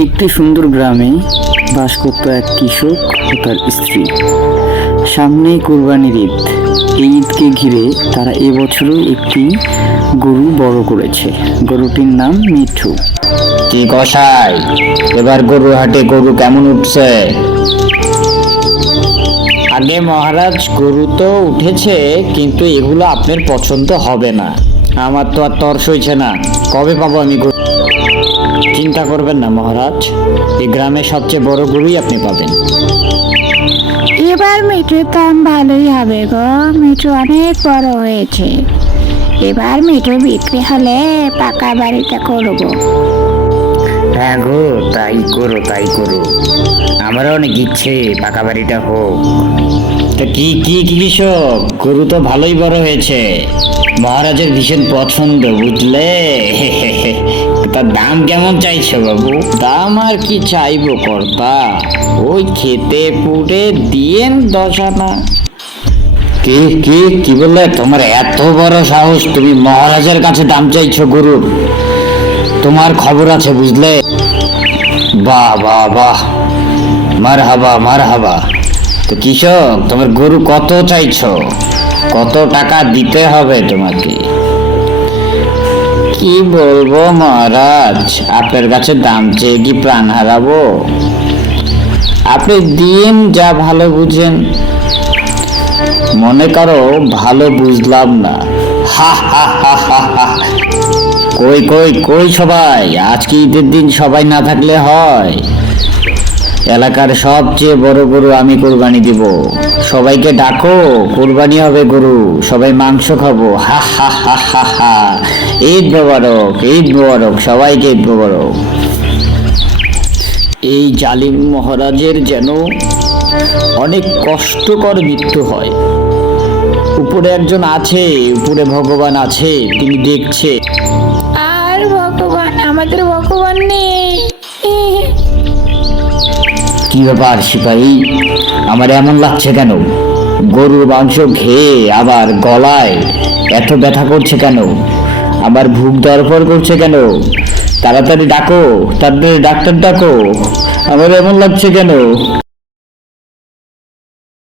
একটি সুন্দর গ্রামে বাস করত এক কৃষক ও তার স্ত্রী। সামনেই কোরবানির ঈদ। এই ঈদকে ঘিরে তারা এবছরও একটি গরু বড় করেছে। গরুটির নাম মিঠু। কি কসাই, এবার গরু হাটে গরু কেমন উঠছে? আগে মহারাজ, গরু তো উঠেছে, কিন্তু এগুলো আপনার পছন্দ হবে না। আমার তো আর তর সইছে না। কবে পাবো আমি গরু? চিন্তা করবেন না মহারাজ, এই গ্রামে সবচেয়ে বড় গরুই আপনি পাবেন। এবার মিঠুর দাম ভালোই হবে গো। মিঠু অনেক বড় হয়েছে। এবার মিঠু বিক্রি হলে পাকা বাড়িটা করবো। হ্যাঁ গো, তাই করো তাই করো। আমারও অনেক ইচ্ছে পাকা বাড়িটা হোক। তা কি কি কৃষক, গরু তো ভালোই বড় হয়েছে, মহারাজের ভীষণ পছন্দ, বুঝলে? তার দাম কেমন চাইছো বাবু? দাম আর কি চাইবো কর্তা, ওই খেতে পুড়ে দিয়েন 10 আনা। কি কি কি বললে? তোমার এত বড় সাহস, তুমি মহারাজের কাছে দাম চাইছো গরুর? তোমার খবর আছে, বুঝলে? বাহ বাহ বাহ, মারহাবা মারহাবা। তো কৃষক, তোমার গরু কত চাইছো? কত টাকা দিতে হবে তোমাকে? কি বলবো মহারাজ, আপনার কাছে দাম চেয়ে কি প্রাণ হারাবো? আপনি দিন যা ভালো বুঝেন। মনে করো ভালো বুঝলাম না। হা হা হা হা হা। কই কই কই সবাই, আজকে ঈদের দিন সবাই না থাকলে হয়? এলাকার সবচেয়ে বড় গরু আমি কোরবানি দিব। সবাইকে ডাকো, কোরবানি হবে গরু, সবাই মাংস খাবো। হা হা হা হা হা। ঈদ মোবারক, ঈদ মোবারক, সবাইকে ঈদ মোবারক। এই জালিম মহারাজের যেন অনেক কষ্টকর মৃত্যু হয়। উপরে একজন আছে, উপরে ভগবান আছে, তিনি দেখছে। আর ভগবান, আমাদের ভগবান নেই। কি ব্যাপার সিপাহী, আমার এমন লাগছে কেন? গরুর মাংস খেয়ে আবার গলায় এত ব্যথা করছে কেন? আবার ভুক ধরফর করছে কেন? তাড়াতাড়ি ডাকো, তাড়াতাড়ি ডাক্তার ডাকো। আমার এমন লাগছে কেন?